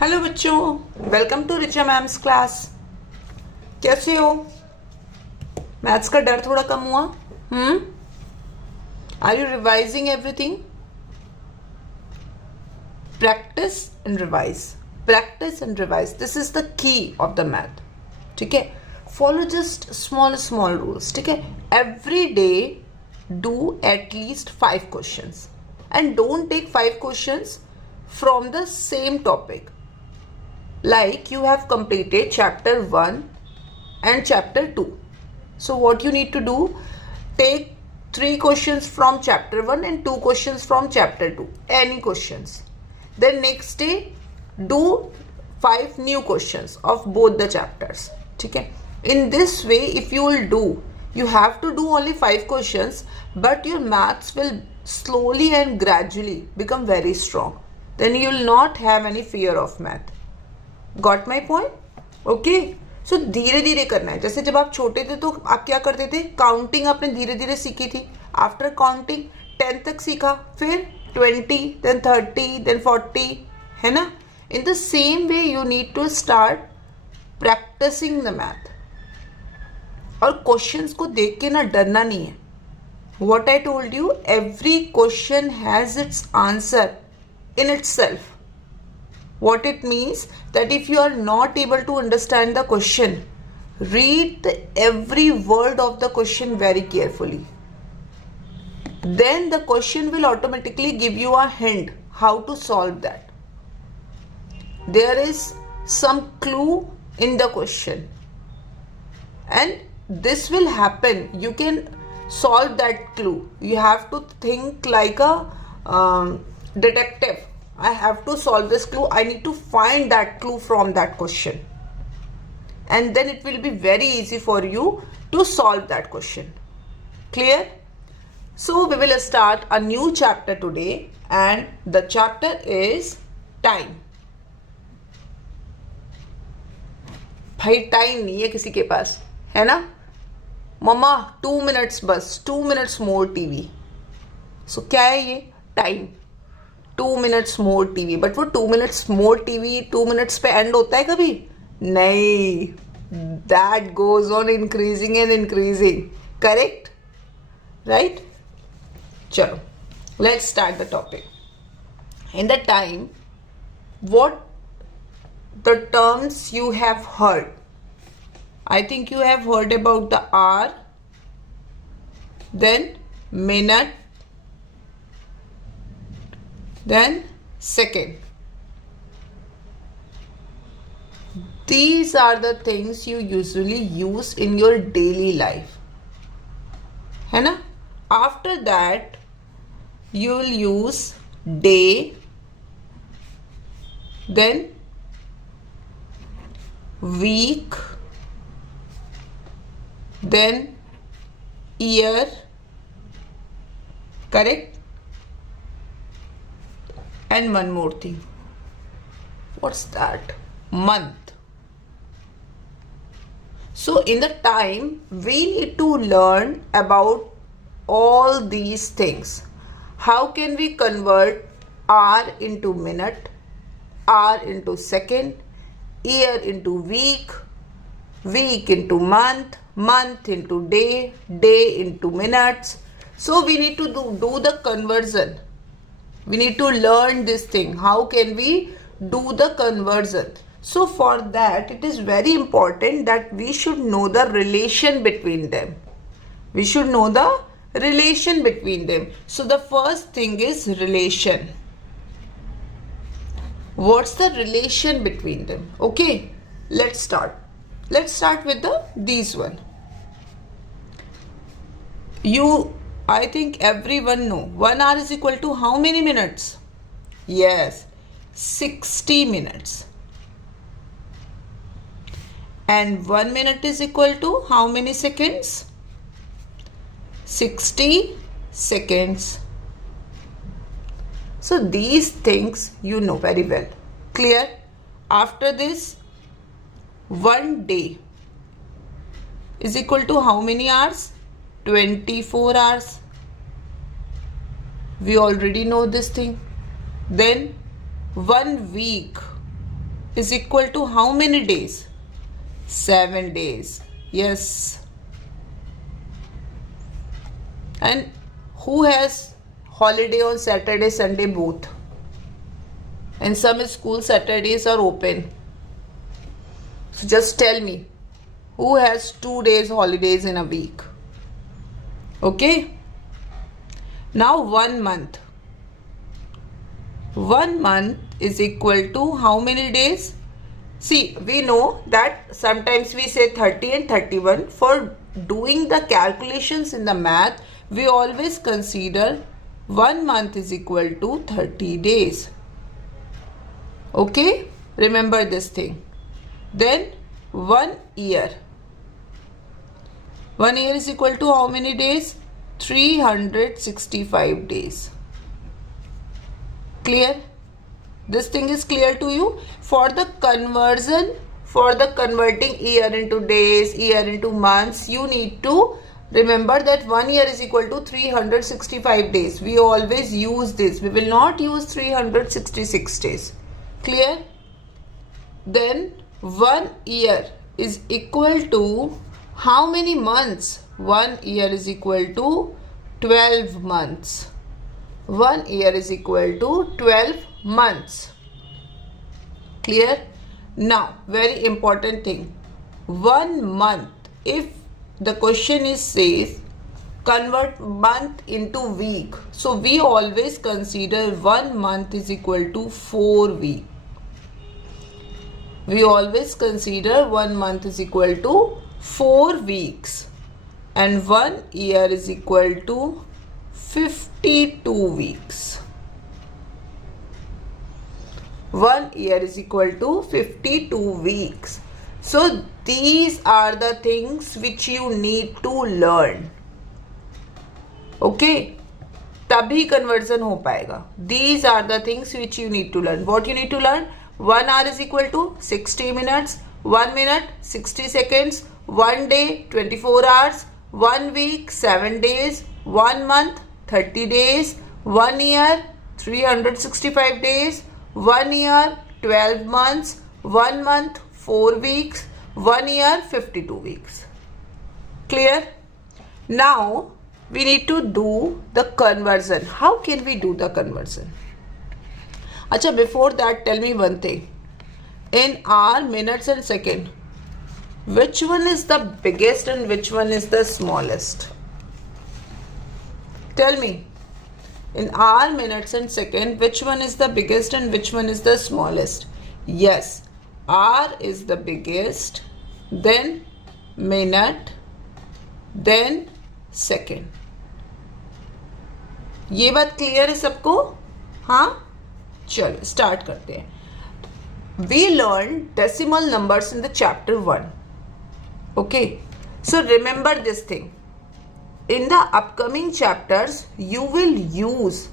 Hello बच्चों, welcome to Richa ma'am's class. कैसे हो? मैथ्स का डर थोड़ा कम हुआ? Are you revising everything? Practice and revise, practice and revise, this is the key of the math. ठीक है, follow just small small rules. ठीक है, every day do at least 5 questions and don't take 5 questions from the same topic. Like you have completed chapter 1 and chapter 2. So what you need to do, take 3 questions from chapter 1 and 2 questions from chapter 2. Any questions. Then next day do 5 new questions of both the chapters. Okay. In this way, if you will do, you have to do only 5 questions, but your maths will slowly and gradually become very strong. Then you will not have any fear of math. Got my point? Okay. So धीरे धीरे करना है। जैसे जब आप छोटे थे तो आप क्या करते थे, काउंटिंग आपने धीरे धीरे सीखी थी। आफ्टर काउंटिंग 10 तक सीखा, फिर 20, then 30, then 40, है ना? In the same way you need to start practicing the math. और क्वेश्चंस को देख के ना डरना नहीं है। What I told you, every question has its answer in itself. What it means that if you are not able to understand the question, read every word of the question very carefully. Then the question will automatically give you a hint how to solve that. There is some clue in the question and this will happen. You can solve that clue. You have to think like a detective. I have to solve this clue. I need to find that clue from that question, and then it will be very easy for you to solve that question. Clear? So we will start a new chapter today, and the chapter is time. भाई time नहीं है किसी के पास, है ना? मम्मा 2 minutes बस, 2 minutes more TV. So क्या है ये? Time. 2 minutes more TV. But वो 2 minutes more TV 2 minutes पे एंड होता है कभी? नहीं, that goes on increasing and increasing. Correct? Right? चलो, let's start the topic. In the time, what the terms you have heard? I think you have heard about the hour, then minute, then second. These are the things you usually use in your daily life, है ना? After that you will use day, then week, then year. Correct? And one more thing. What's that? Month. So in the time, we need to learn about all these things. How can we convert hour into minute, hour into second, year into week, week into month, month into day, day into minutes. So we need to do the conversion. We need to learn this thing. How can we do the conversion? So for that, it is very important that we should know the relation between them. We should know the relation between them. So the first thing is relation. What's the relation between them? Okay, let's start. Let's start with these one. I think everyone know 1 hour is equal to how many minutes? Yes, 60 minutes. And 1 minute is equal to how many seconds? 60 seconds. So these things you know very well. Clear? After this, 1 day is equal to how many hours? 24 hours. We already know this thing. Then 1 week is equal to how many days? 7 days. Yes. And who has holiday on Saturday, Sunday both? And some school Saturdays are open. So just tell me, who has 2 days holidays in a week? Okay. Now 1 month. 1 month is equal to how many days? See, we know that sometimes we say 30 and 31. For doing the calculations in the math, we always consider 1 month is equal to 30 days. Okay, remember this thing. Then 1 year. 1 year is equal to how many days? 365 days. Clear? This thing is clear to you? For the conversion, for the converting year into days, year into months, you need to remember that 1 year is equal to 365 days. We always use this. We will not use 366 days. Clear? Then 1 year is equal to how many months? 1 year is equal to 12 months. 1 year is equal to 12 months. Clear? Now, very important thing. 1 month. If the question is says convert month into week. So we always consider 1 month is equal to 4 weeks. We always consider 1 month is equal to 4 weeks. And 1 year is equal to 52 weeks. 1 year is equal to 52 weeks. So these are the things which you need to learn. Okay? तभी conversion हो पाएगा. These are the things which you need to learn. What you need to learn? 1 hour is equal to 60 minutes. 1 minute 60 seconds. 1 day 24 hours. 1 week 7 days. 1 month 30 days. 1 year 365 days. 1 year 12 months. 1 month 4 weeks. 1 year 52 weeks. Clear? Now we need to do the conversion. How can we do the conversion? Acha, before that tell me one thing. In hour, minutes and second, which one is the biggest and which one is the smallest? Tell me. In hour, minutes and second, which one is the biggest and which one is the smallest? Yes, hour is the biggest, then minute, then second. ये बात clear है सबको? हाँ, चलो start करते हैं. We learned decimal numbers in the chapter 1. Okay, so remember this thing. In the upcoming chapters, you will use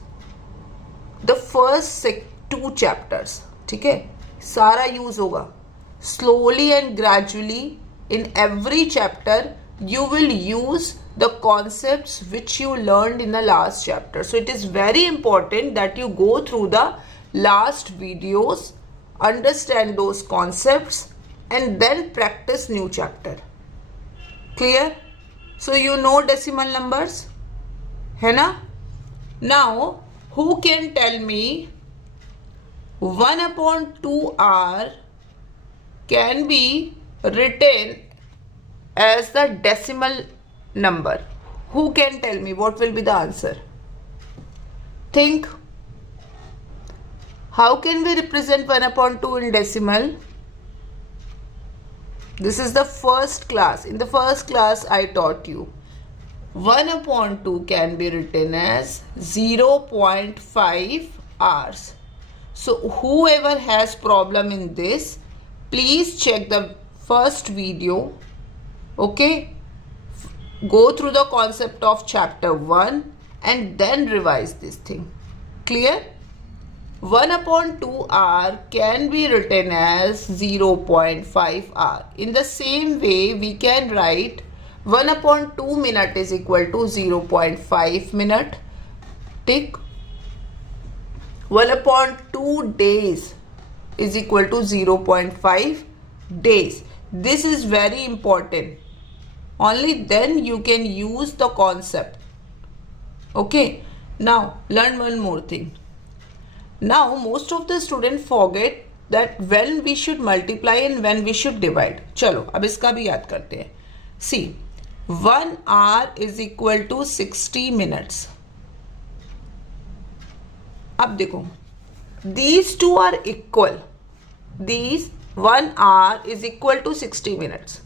the first 2 chapters. ठीक है, सारा यूज होगा. Slowly and gradually, in every chapter, you will use the concepts which you learned in the last chapter. So it is very important that you go through the last videos, understand those concepts, and then practice new chapter. Clear? So you know decimal numbers, है ना? Now, who can tell me 1/2r can be written as the decimal number? Who can tell me what will be the answer? Think. How can we represent 1/2 in decimal? This is the first class. In the first class, I taught you 1/2 can be written as 0.5 hours. So whoever has problem in this, please check the first video. Okay, go through the concept of chapter 1 and then revise this thing. Clear? 1/2 hour can be written as 0.5 hour. In the same way, we can write 1/2 minute is equal to 0.5 minute. Tick. 1/2 days is equal to 0.5 days. This is very important. Only then you can use the concept. Okay. Now learn one more thing. Now most of the students forget that when we should multiply and when we should divide. चलो अब इसका भी याद करते हैं. See, 1 hour is equal to 60 minutes. अब देखो, these two are equal. These 1 hour is equal to 60 minutes.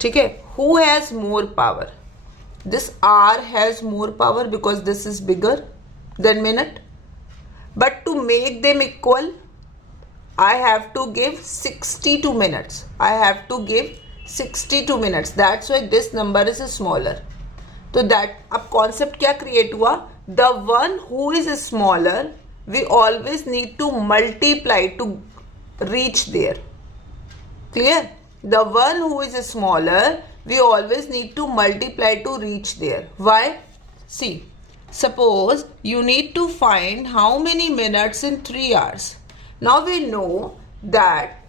ठीक है? Who has more power? This hour has more power because this is bigger than minute. But to make them equal, I have to give 62 minutes. I have to give 62 minutes. That's why this number is smaller. So that अब concept क्या create हुआ? The one who is smaller, we always need to multiply to reach there. Clear? The one who is smaller, we always need to multiply to reach there. Why? See, suppose you need to find how many minutes in 3 hours. Now we know that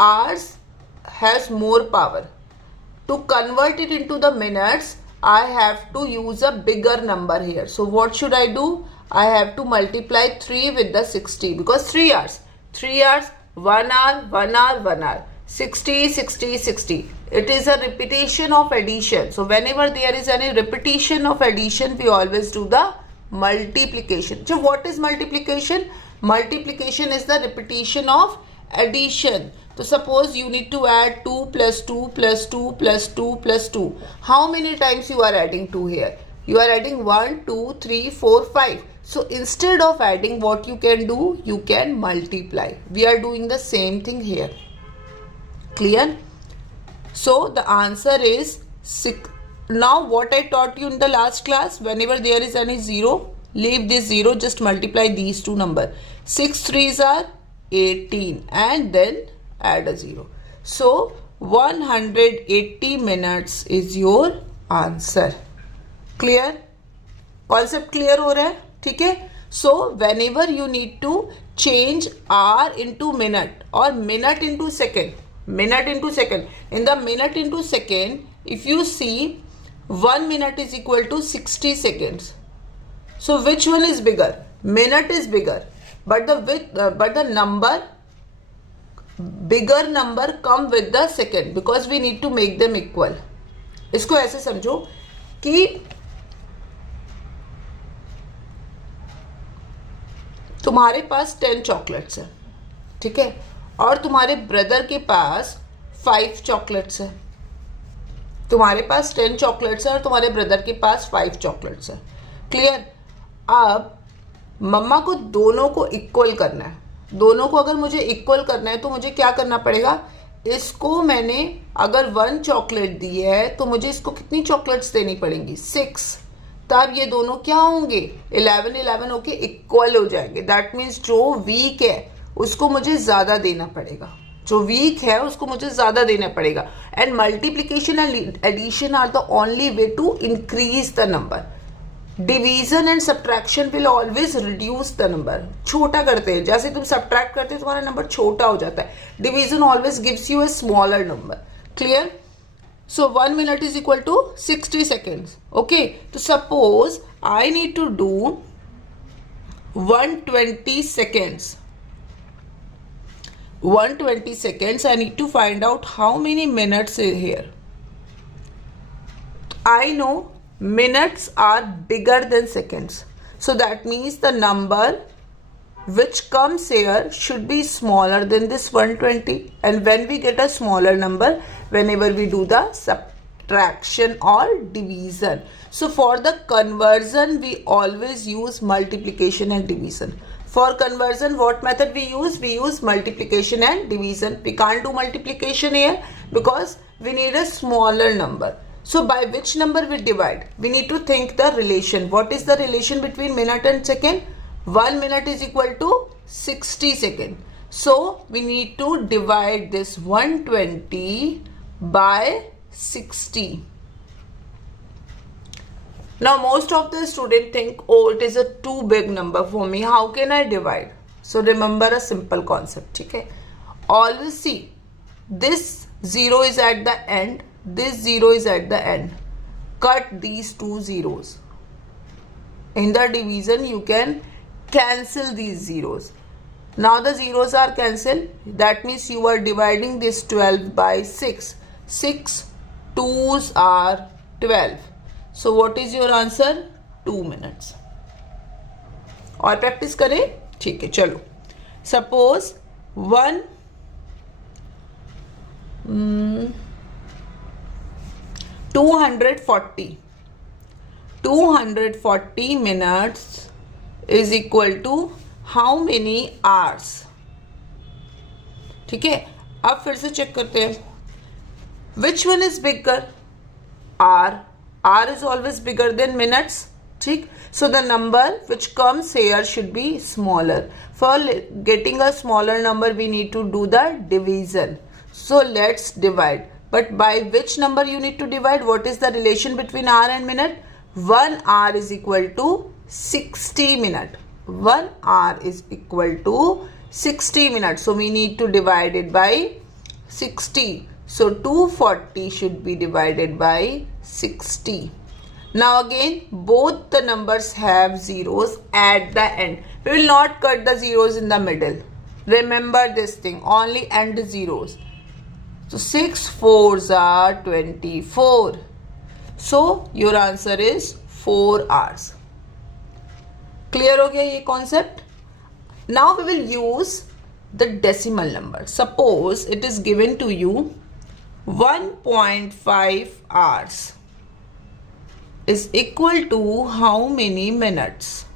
hours has more power. To convert it into the minutes, I have to use a bigger number here. So what should I do? I have to multiply 3 with the 60 because 3 hours. 3 hours, 1 hour, 1 hour, 1 hour. 60, 60, 60. It is a repetition of addition. So whenever there is any repetition of addition, we always do the multiplication. So what is multiplication? Multiplication is the repetition of addition. So suppose you need to add 2 plus 2 plus 2 plus 2 plus 2. How many times you are adding 2 here? You are adding 1, 2, 3, 4, 5. So instead of adding, what you can do? You can multiply. We are doing the same thing here. Clear? So the answer is 6. Now what I taught you in the last class, whenever there is any 0, leave this 0, just multiply these two numbers. 6 3s are 18 and then add a 0. So 180 minutes is your answer. Clear? Concept clear हो रहा है? ठीक है? So whenever you need to change hour into minute or minute into second, minute into second. In the minute into second, if you see 1 minute is equal to 60 seconds. So which one is bigger? Minute is bigger, but the number bigger number come with the second because we need to make them equal. इसको ऐसे समझो कि तुम्हारे पास 10 chocolates है, ठीक है, और तुम्हारे ब्रदर के पास 5 चॉकलेट्स है. तुम्हारे पास 10 चॉकलेट्स है और तुम्हारे ब्रदर के पास 5 चॉकलेट्स है. क्लियर? अब मम्मा को दोनों को इक्वल करना है. दोनों को अगर मुझे इक्वल करना है तो मुझे क्या करना पड़ेगा? इसको मैंने अगर 1 चॉकलेट दी है तो मुझे इसको कितनी चॉकलेट्स देनी पड़ेंगी? 6. तब ये दोनों क्या होंगे? 11 11 होके इक्वल हो जाएंगे. दैट मीन्स जो वीक है उसको मुझे ज़्यादा देना पड़ेगा. जो वीक है उसको मुझे ज़्यादा देना पड़ेगा. And multiplication and addition are the only way to increase the number. Division and subtraction will always reduce the number. छोटा करते हैं, जैसे तुम सब्ट्रैक्ट करते हो तुम्हारा नंबर छोटा हो जाता है. Division always gives U a smaller number. Clear? So 1 minute is equal to 60 seconds. Okay. So suppose I need to do 120 seconds. 120 seconds. I need to find out how many minutes are here. I know minutes are bigger than seconds. So that means the number which comes here should be smaller than this 120. And when we get a smaller number, whenever we do the subtraction or division. So for the conversion, we always use multiplication and division. For conversion, what method we use? We use multiplication and division. We can't do multiplication here because we need a smaller number. So by which number we divide? We need to think the relation. What is the relation between minute and second? 1 minute is equal to 60 seconds. So we need to divide this 120 by 60. Now most of the students think, oh, it is a too big number for me. How can I divide? So remember a simple concept. Okay, always see this 0 is at the end, this 0 is at the end. Cut these two zeros. In the division you can cancel these zeros. Now the zeros are cancelled. That means you are dividing this 12 by 6. 6 2s are 12. So what is your answer? 2 minutes. और practice करें. ठीक है, चलो. Suppose 240 minutes is equal to how many hours? ठीक है, अब फिर से चेक करते हैं. Which one is bigger? R. R is always bigger than minutes. ठीक, so the number which comes here should be smaller. For getting a smaller number we need to do the division. So let's divide. But by which number you need to divide? What is the relation between hour and minute? 1 hour is equal to 60 minutes. 1 hour is equal to 60 minutes. So we need to divide it by 60. So 240 should be divided by 60. Now again both the numbers have zeros at the end. We will not cut the zeros in the middle. Remember this thing, only end zeros. So 6 4s are 24. So your answer is 4 hours. Clear हो गया ये concept? Now we will use the decimal number. Suppose it is given to you 1.5 hours is equal to how many minutes?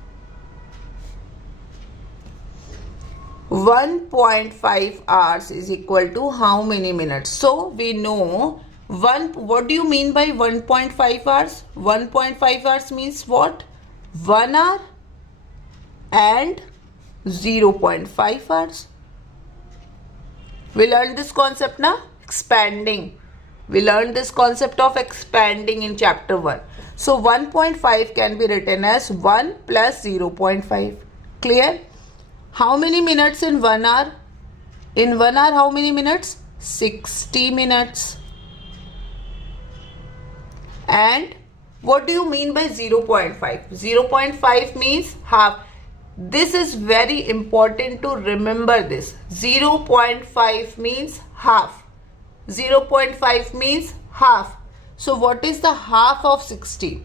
1.5 hours is equal to how many minutes? So we know what do you mean by 1.5 hours? 1.5 hours means what? 1 hour and 0.5 hours. We learned this concept now? Expanding. We learned this concept of expanding in chapter 1. So 1.5 can be written as 1 plus 0.5. Clear? How many minutes in 1 hour? In 1 hour how many minutes? 60 minutes. And what do you mean by 0.5? 0.5 means half. This is very important to remember this. 0.5 means half. 0.5 means half. So what is the half of 60?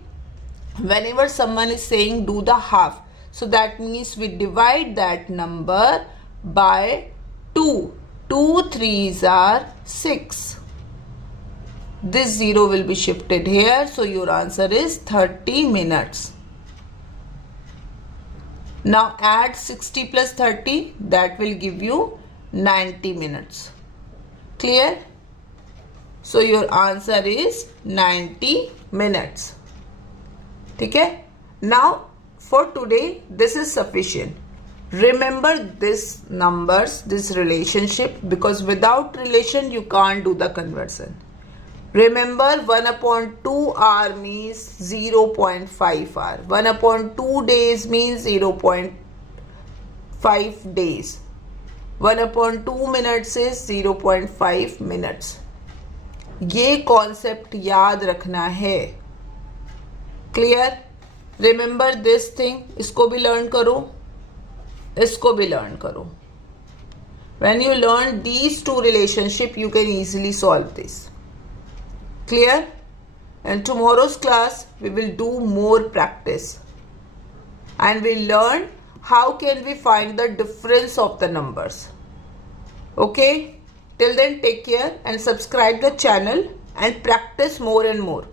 Whenever someone is saying do the half, so that means we divide that number by 2. 2 3s are 6. This 0 will be shifted here. So your answer is 30 minutes. Now add 60 plus 30. That will give you 90 minutes. Clear? So your answer is 90 minutes. Okay? Now for today this is sufficient. Remember this numbers, this relationship, because without relation you can't do the conversion. Remember 1 upon 2 hour means 0.5 hour. 1 upon 2 days means 0.5 days. 1 upon 2 minutes is 0.5 minutes. ये concept याद रखना है. Clear? Remember this thing. इसको भी learn करो, इसको भी learn करो. When you learn these two relationship, you can easily solve this. Clear? In tomorrow's class, we will do more practice. And we'll learn how can we find the difference of the numbers. Okay? Till then, take care and subscribe the channel and practice more and more.